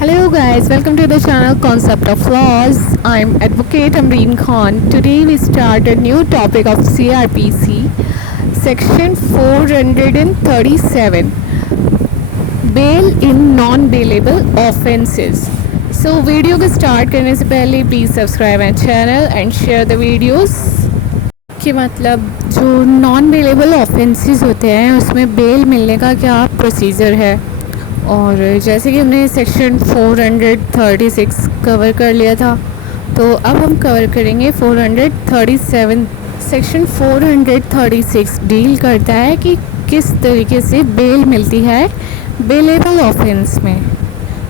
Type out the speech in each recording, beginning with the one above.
Hello guys, welcome to the channel Concept of Laws. I'm Advocate Amreen Khan. Today we start a new topic of CRPC, Section 437, Bail in Non-Bailable Offences. So video को start करने से पहले please subscribe my channel and share the videos. कि मतलब जो non bailable offences होते हैं उसमें बेल मिलने का क्या प्रोसीजर है। और जैसे कि हमने सेक्शन 436 कवर कर लिया था, तो अब हम कवर करेंगे 437। सेक्शन 436 डील करता है कि किस तरीके से बेल मिलती है बेलेबल ऑफेंस में।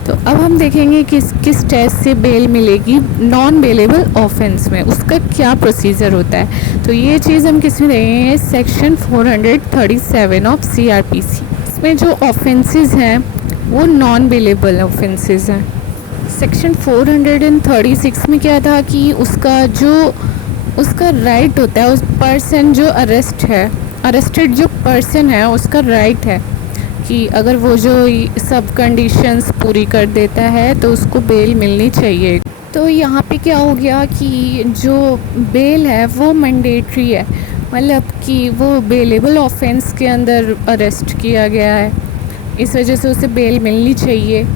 तो अब हम देखेंगे किस टेस्ट से बेल मिलेगी नॉन बेलेबल ऑफेंस में, उसका क्या प्रोसीजर होता है। तो ये चीज़ हम किस में देखेंगे, सेक्शन 437 ऑफ CRPC। इसमें जो ऑफेंसेस हैं वो नॉन बेलेबल ऑफेंसेस हैं। सेक्शन 436 में क्या था कि उसका राइट होता है, उस पर्सन जो अरेस्टेड जो पर्सन है उसका राइट है कि अगर वो जो सब कंडीशंस पूरी कर देता है तो उसको बेल मिलनी चाहिए। तो यहाँ पे क्या हो गया कि जो बेल है वो मैंडेटरी है, मतलब कि वो बेलेबल ऑफेंस के अंदर अरेस्ट किया गया है, इस वजह से उसे बेल मिलनी चाहिए।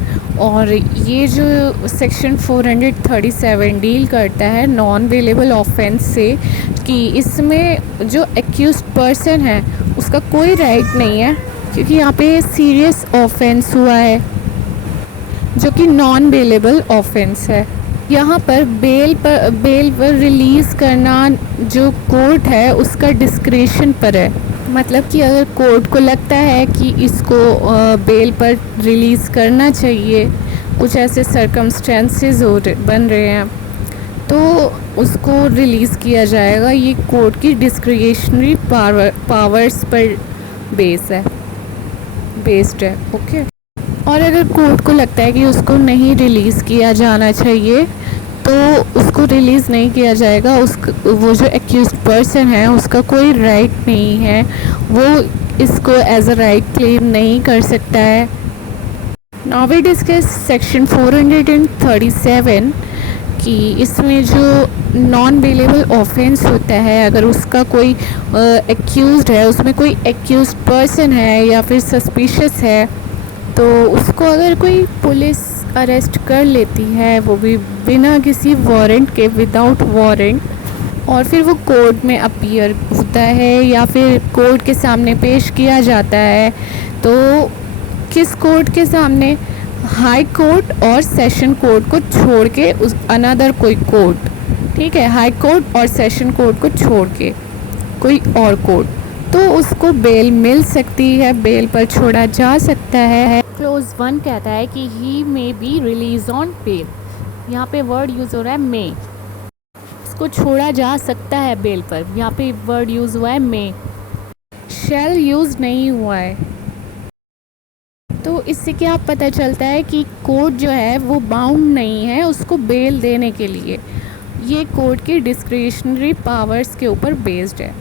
और ये जो सेक्शन 437 डील करता है नॉन बेलेबल ऑफेंस से कि इसमें जो एक्यूज पर्सन है उसका कोई राइट नहीं है, क्योंकि यहाँ पे सीरियस ऑफेंस हुआ है जो कि नॉन बेलेबल ऑफेंस है। यहाँ पर बेल पर रिलीज़ करना जो कोर्ट है उसका डिस्क्रेशन पर है। मतलब कि अगर कोर्ट को लगता है कि इसको बेल पर रिलीज़ करना चाहिए, कुछ ऐसे सर्कमस्टेंसेस बन रहे हैं, तो उसको रिलीज़ किया जाएगा। ये कोर्ट की डिस्क्रिशनरी पावर्स पर बेस्ड है। ओके। और अगर कोर्ट को लगता है कि उसको नहीं रिलीज़ किया जाना चाहिए तो उसको रिलीज़ नहीं किया जाएगा। वो जो एक्यूज्ड पर्सन है उसका कोई राइट नहीं है, वो इसको एज अ राइट क्लेम नहीं कर सकता है। नाउ वी डिस्कस सेक्शन 437 कि इसमें जो नॉन बेलेबल ऑफेंस होता है, अगर उसका कोई एक्यूज्ड है, उसमें कोई एक्यूज्ड पर्सन है या फिर सस्पिशियस है, तो उसको अगर कोई पुलिस अरेस्ट कर लेती है, वो भी बिना किसी वारंट के, विदाउट वारंट, और फिर वो कोर्ट में अपीयर होता है या फिर कोर्ट के सामने पेश किया जाता है, तो किस कोर्ट के सामने, हाई कोर्ट और सेशन कोर्ट को छोड़ के अनदर कोई कोर्ट, ठीक है, हाई कोर्ट और सेशन कोर्ट को छोड़ के कोई और कोर्ट, तो उसको बेल मिल सकती है, बेल पर छोड़ा जा सकता है। क्लोज 1 कहता है कि he may be release on bail, यहाँ पे वर्ड यूज़ हो रहा है मे, इसको छोड़ा जा सकता है बेल पर, यहाँ पे वर्ड यूज़ हुआ है मे, शैल यूज़ नहीं हुआ है। तो इससे क्या पता चलता है कि कोर्ट जो है वो बाउंड नहीं है उसको बेल देने के लिए, ये कोर्ट की डिस्क्रिशनरी पावर्स के ऊपर बेस्ड है।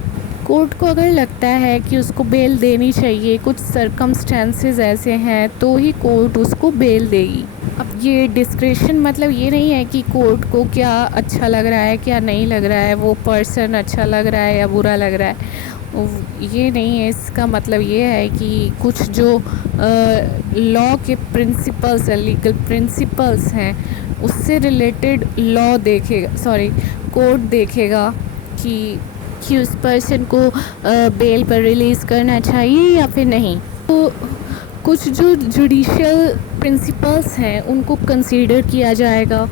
कोर्ट को अगर लगता है कि उसको बेल देनी चाहिए, कुछ सर्कमस्टेंसेस ऐसे हैं, तो ही कोर्ट उसको बेल देगी। अब ये डिस्क्रिशन मतलब ये नहीं है कि कोर्ट को क्या अच्छा लग रहा है क्या नहीं लग रहा है, वो पर्सन अच्छा लग रहा है या बुरा लग रहा है, ये नहीं है। इसका मतलब ये है कि कुछ जो लॉ के प्रिंसिपल्स हैं, लीगल प्रिंसिपल्स हैं, उससे रिलेटेड लॉ कोर्ट देखेगा कि उस पर्सन को बेल पर रिलीज़ करना चाहिए या फिर नहीं। तो कुछ जो जुडिशियल प्रिंसिपल्स हैं उनको कंसीडर किया जाएगा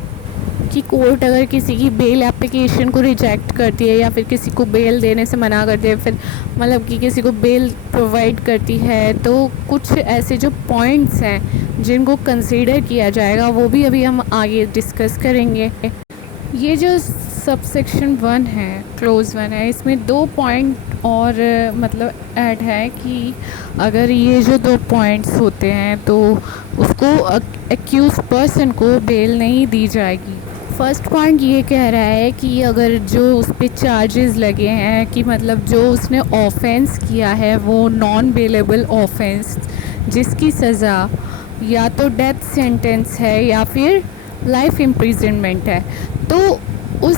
कि कोर्ट अगर किसी की बेल एप्लीकेशन को रिजेक्ट करती है या फिर किसी को बेल देने से मना करती है, फिर मतलब कि किसी को बेल प्रोवाइड करती है, तो कुछ ऐसे जो पॉइंट्स हैं जिनको कंसीडर किया जाएगा, वो भी अभी हम आगे डिस्कस करेंगे। ये जो सबसेक्शन 1 है, क्लोज 1 है, इसमें 2 पॉइंट और मतलब ऐड है कि अगर ये जो 2 पॉइंट्स होते हैं तो उसको एक्यूज पर्सन को बेल नहीं दी जाएगी। फर्स्ट पॉइंट ये कह रहा है कि अगर जो उस पर चार्जेस लगे हैं कि मतलब जो उसने ऑफेंस किया है वो नॉन बेलेबल ऑफेंस जिसकी सज़ा या तो डेथ सेंटेंस है या फिर लाइफ इम्प्रिजनमेंट है। तो उस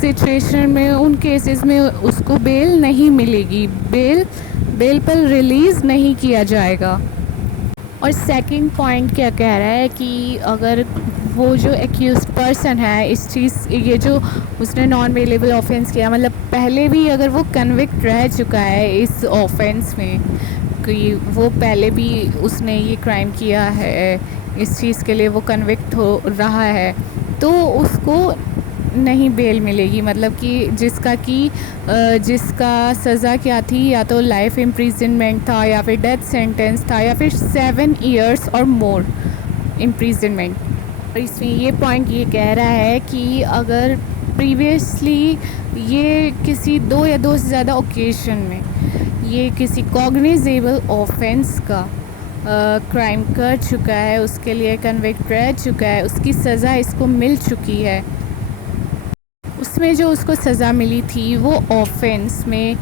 सिचुएशन में, उन केसेस में उसको बेल नहीं मिलेगी, बेल पर रिलीज़ नहीं किया जाएगा। और सेकंड पॉइंट क्या कह रहा है कि अगर वो जो एक्यूज पर्सन है इस चीज़, ये जो उसने नॉन बेलेबल ऑफेंस किया, मतलब पहले भी अगर वो कन्विक्ट रह चुका है इस ऑफेंस में कि वो पहले भी उसने ये क्राइम किया है, इस चीज़ के लिए वो कन्विक्ट हो रहा है, तो उसको नहीं बेल मिलेगी। मतलब कि जिसका सज़ा क्या थी, या तो लाइफ इम्प्रिजनमेंट था या फिर डेथ सेंटेंस था या फिर 7 ईयर्स और मोर इम्प्रिजनमेंट। और इसमें ये पॉइंट ये कह रहा है कि अगर प्रीवियसली ये किसी 2 या 2 से ज़्यादा ओकेजन में ये किसी कॉग्निजेबल ऑफेंस का क्राइम कर चुका है, उसके लिए कन्विक्ट रह चुका है, उसकी सज़ा इसको मिल चुकी है, उसमें जो उसको सज़ा मिली थी वो ऑफेंस में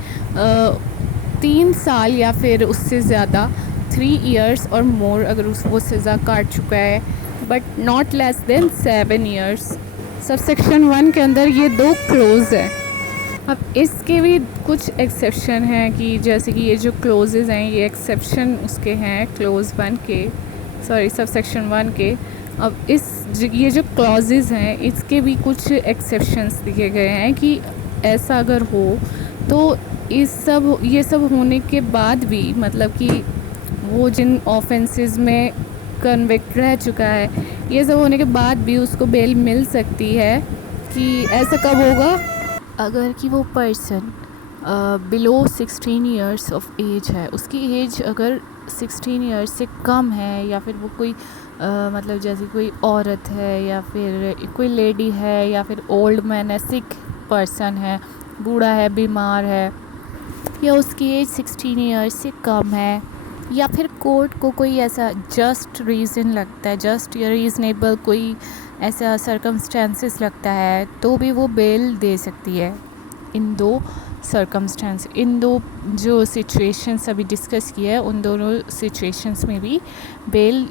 3 साल या फिर उससे ज़्यादा 3 इयर्स और मोर अगर वो सज़ा काट चुका है, but not less than 7 years. Subsection 1 के अंदर ये 2 क्लोज है। अब इसके भी कुछ एक्सेप्शन हैं कि जैसे कि ये जो क्लोजेज़ हैं ये एक्सेप्शन उसके हैं क्लोज 1 के, सॉरी सबसेक्शन 1 के। अब ये जो क्लॉजेज़ हैं इसके भी कुछ एक्सेप्शंस दिए गए हैं कि ऐसा अगर हो तो ये सब होने के बाद भी, मतलब कि वो जिन ऑफेंसेस में कन्विक्ट रह चुका है, ये सब होने के बाद भी उसको बेल मिल सकती है। कि ऐसा कब होगा, अगर कि वो person below 16 years of age है, उसकी एज अगर 16 ईयर्स से कम है, या फिर वो कोई मतलब जैसे कोई औरत है या फिर कोई लेडी है या फिर ओल्ड मैन है, सिक पर्सन है, बूढ़ा है, बीमार है, या उसकी एज 16 ईयर्स से कम है, या फिर कोर्ट को कोई ऐसा जस्ट रीज़न लगता है, जस्ट या रीज़नेबल कोई ऐसा सर्कमस्टेंसेस लगता है, तो भी वो बेल दे सकती है। इन दो जो सिचुएशंस अभी डिस्कस किया है, उन दोनों सिचुएशंस में भी बेल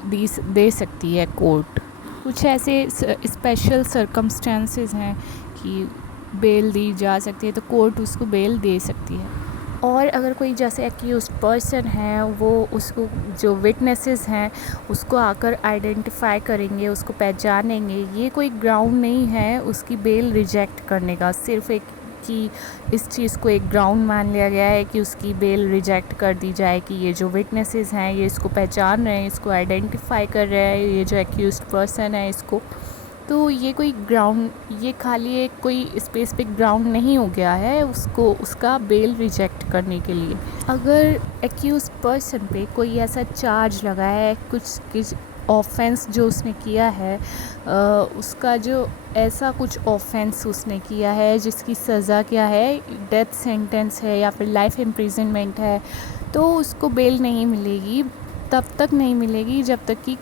दे सकती है कोर्ट। कुछ ऐसे स्पेशल सर्कमस्टेंसेस हैं कि बेल दी जा सकती है, तो कोर्ट उसको बेल दे सकती है। और अगर कोई जैसे एक्यूज्ड पर्सन है, वो उसको जो विटनेसेस हैं उसको आकर आइडेंटिफाई करेंगे, उसको पहचानेंगे, ये कोई ग्राउंड नहीं है उसकी बेल रिजेक्ट करने का। सिर्फ एक कि इस चीज़ को एक ग्राउंड मान लिया गया है कि उसकी बेल रिजेक्ट कर दी जाए कि ये जो विटनेसेस हैं ये इसको पहचान रहे हैं, इसको आइडेंटिफाई कर रहे हैं, ये जो एक्यूज्ड पर्सन है इसको, तो ये कोई ग्राउंड, ये खाली एक कोई स्पेसिफिक ग्राउंड नहीं हो गया है उसका बेल रिजेक्ट करने के लिए। अगर एक्यूज्ड पर्सन पे कोई ऐसा चार्ज लगा है, कुछ ऑफेंस जो उसने किया है, उसका जो ऐसा कुछ ऑफेंस उसने किया है जिसकी सज़ा क्या है, डेथ सेंटेंस है या फिर लाइफ इम्प्रिजनमेंट है, तो उसको बेल नहीं मिलेगी। तब तक नहीं मिलेगी जब तक कि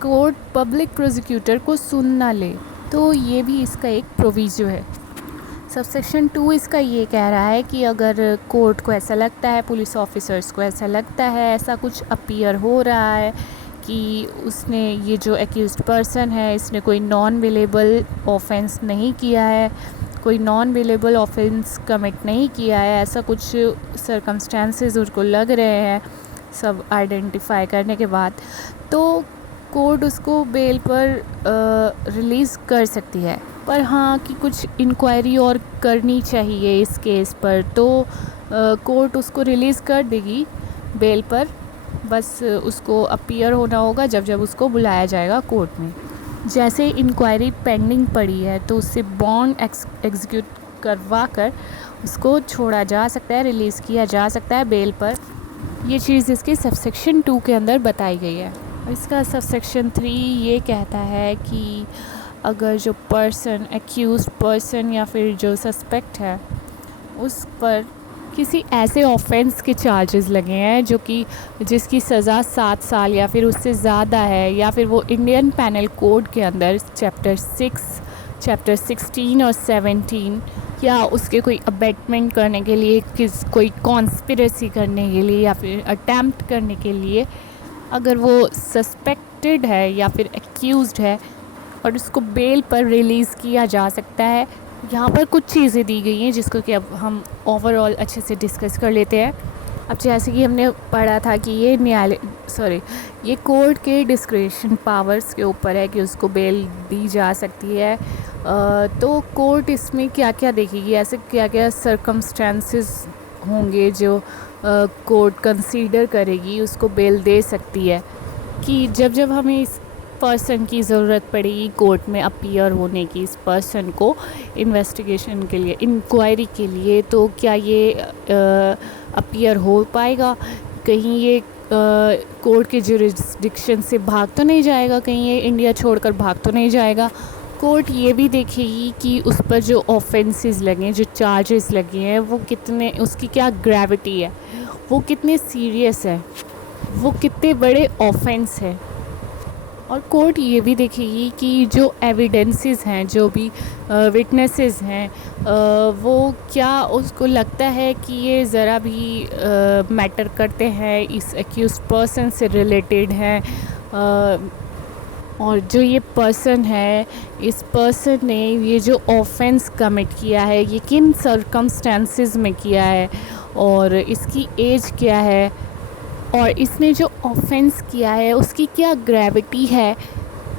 कोर्ट पब्लिक प्रोसिक्यूटर को सुन ना ले। तो ये भी इसका एक प्रोविजो है। सबसेक्शन 2 इसका ये कह रहा है कि अगर कोर्ट को ऐसा लगता है, पुलिस ऑफिसर्स को ऐसा लगता है, ऐसा कुछ अपीयर हो रहा है कि उसने, ये जो एक्यूज्ड पर्सन है, इसने कोई नॉन बेलेबल ऑफेंस नहीं किया है, कोई नॉन बेलेबल ऑफेंस कमिट नहीं किया है, ऐसा कुछ सर्कमस्टेंसेस उसको लग रहे हैं सब आइडेंटिफाई करने के बाद, तो कोर्ट उसको बेल पर रिलीज़ कर सकती है। पर हाँ कि कुछ इंक्वायरी और करनी चाहिए इस केस पर, तो कोर्ट उसको रिलीज़ कर देगी बेल पर, बस उसको अपीयर होना होगा जब उसको बुलाया जाएगा कोर्ट में। जैसे इंक्वायरी पेंडिंग पड़ी है तो उससे बॉन्ड एग्जीक्यूट करवा कर उसको छोड़ा जा सकता है, रिलीज़ किया जा सकता है बेल पर। ये चीज़ इसके सबसेक्शन 2 के अंदर बताई गई है। इसका सबसेक्शन 3 ये कहता है कि अगर जो पर्सन, एक्यूज्ड पर्सन या फिर जो सस्पेक्ट है, उस पर किसी ऐसे ऑफेंस के चार्जेस लगे हैं जिसकी सज़ा 7 साल या फिर उससे ज़्यादा है, या फिर वो इंडियन पैनल कोड के अंदर चैप्टर 16 और 17, या उसके कोई अबेटमेंट करने के लिए, कोई कॉन्स्पिरेसी करने के लिए, या फिर अटैम्प्ट करने के लिए अगर वो सस्पेक्टेड है या फिर एक्यूज्ड है और उसको बेल पर रिलीज़ किया जा सकता है। यहाँ पर कुछ चीज़ें दी गई हैं जिसको कि अब हम ओवरऑल अच्छे से डिस्कस कर लेते हैं। अब जैसे कि हमने पढ़ा था कि ये कोर्ट के डिस्क्रिशन पावर्स के ऊपर है कि उसको बेल दी जा सकती है। तो कोर्ट इसमें क्या क्या देखेगी, ऐसे क्या क्या सर्कमस्टेंसेस होंगे जो कोर्ट कंसीडर करेगी उसको बेल दे सकती है। कि जब हमें इस पर्सन की ज़रूरत पड़ेगी कोर्ट में अपीयर होने की, इस पर्सन को इन्वेस्टिगेशन के लिए, इंक्वायरी के लिए, तो क्या ये अपीयर हो पाएगा? कहीं ये कोर्ट के जुरिस्डिक्शन से भाग तो नहीं जाएगा, कहीं ये इंडिया छोड़कर भाग तो नहीं जाएगा? कोर्ट ये भी देखेगी कि उस पर जो ऑफेंसेस लगे, जो चार्जेस लगे हैं, वो कितने, उसकी क्या ग्रेविटी है, वो कितने सीरियस है, वो कितने बड़े ऑफेंस है। और कोर्ट ये भी देखेगी कि जो एविडेंसेस हैं, जो भी विटनेसेस हैं, वो क्या उसको लगता है कि ये ज़रा भी मैटर करते हैं, इस एक्यूज पर्सन से रिलेटेड हैं। और जो ये पर्सन है, इस पर्सन ने ये जो ऑफेंस कमिट किया है ये किन सर्कमस्टेंसेस में किया है, और इसकी एज क्या है, और इसने जो ऑफेंस किया है उसकी क्या ग्रेविटी है।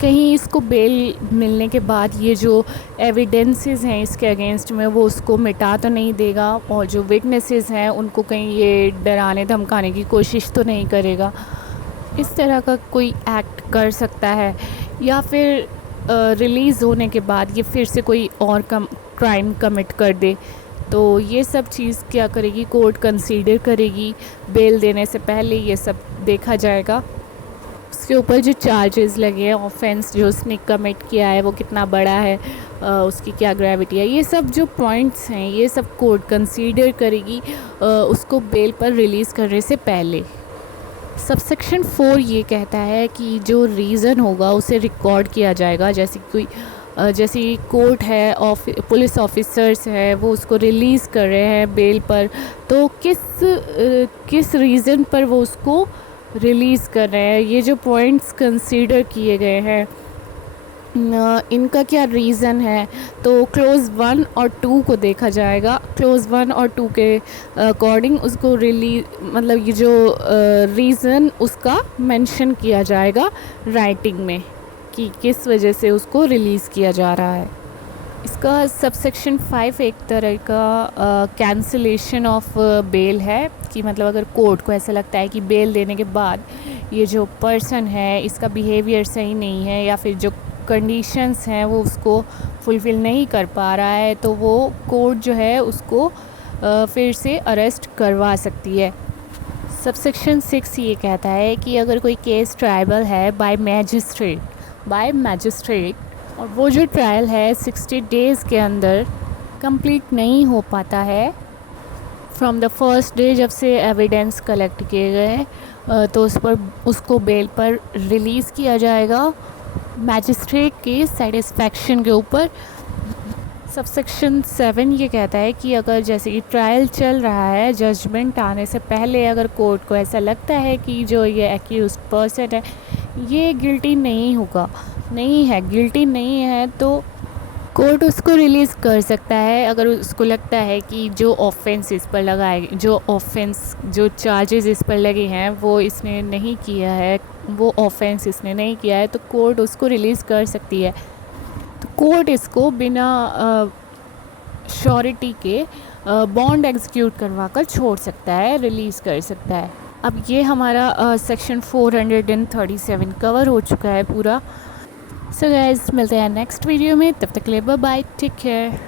कहीं इसको बेल मिलने के बाद ये जो एविडेंसेस हैं इसके अगेंस्ट में वो उसको मिटा तो नहीं देगा, और जो विटनेसेस हैं उनको कहीं ये डराने धमकाने की कोशिश तो नहीं करेगा। इस तरह का कोई एक्ट कर सकता है, या फिर रिलीज़ होने के बाद ये फिर से कोई और क्राइम कमिट कर दे। तो ये सब चीज़ क्या करेगी, कोर्ट कंसीडर करेगी। बेल देने से पहले ये सब देखा जाएगा, उसके ऊपर जो चार्जेस लगे हैं, ऑफेंस जो उसने कमिट किया है वो कितना बड़ा है, उसकी क्या ग्रेविटी है, ये सब जो पॉइंट्स हैं ये सब कोर्ट कंसीडर करेगी उसको बेल पर रिलीज़ करने से पहले। सबसेक्शन 4 ये कहता है कि जो रीज़न होगा उसे रिकॉर्ड किया जाएगा। जैसे कोर्ट है, पुलिस ऑफिसर्स है, वो उसको रिलीज़ कर रहे हैं बेल पर, तो किस रीज़न पर वो उसको रिलीज़ कर रहे हैं, ये जो पॉइंट्स कंसीडर किए गए हैं इनका क्या रीज़न है। तो क्लोज़ 1 और 2 को देखा जाएगा। क्लोज़ 1 और 2 के अकॉर्डिंग उसको मतलब ये जो रीज़न उसका मेंशन किया जाएगा राइटिंग में कि किस वजह से उसको रिलीज़ किया जा रहा है। इसका सबसेक्शन 5 एक तरह का कैंसिलेशन ऑफ बेल है, कि मतलब अगर कोर्ट को ऐसा लगता है कि बेल देने के बाद ये जो पर्सन है इसका बिहेवियर सही नहीं है, या फिर जो कंडीशंस हैं वो उसको फुलफ़िल नहीं कर पा रहा है, तो वो कोर्ट जो है उसको फिर से अरेस्ट करवा सकती है। सबसेक्शन 6 ये कहता है कि अगर कोई केस ट्रायबल है बाय मैजिस्ट्रेट और वो जो ट्रायल है 60 डेज़ के अंदर कंप्लीट नहीं हो पाता है फ्रॉम द फर्स्ट डे जब से एविडेंस कलेक्ट किए गए, तो उसको बेल पर रिलीज़ किया जाएगा मैजिस्ट्रेट के सेटिस्फेक्शन के ऊपर। सबसेक्शन 7 ये कहता है कि अगर जैसे कि ट्रायल चल रहा है, जजमेंट आने से पहले अगर कोर्ट को ऐसा लगता है कि जो ये एक्यूज्ड पर्सन है ये गिल्टी गिल्टी नहीं है, तो कोर्ट उसको रिलीज़ कर सकता है। अगर उसको लगता है कि जो ऑफेंस इस पर लगाए, जो चार्जेस इस पर लगे हैं वो इसने नहीं किया है, वो ऑफेंस इसने नहीं किया है, तो कोर्ट उसको रिलीज़ कर सकती है। तो कोर्ट इसको बिना श्योरिटी के बॉन्ड एग्जीक्यूट करवा कर छोड़ सकता है, रिलीज़ कर सकता है। अब ये हमारा सेक्शन 437 कवर हो चुका है पूरा। सो गाइस, मिलते हैं नेक्स्ट वीडियो में, तब तक के लिए बाय बाय, टेक केयर।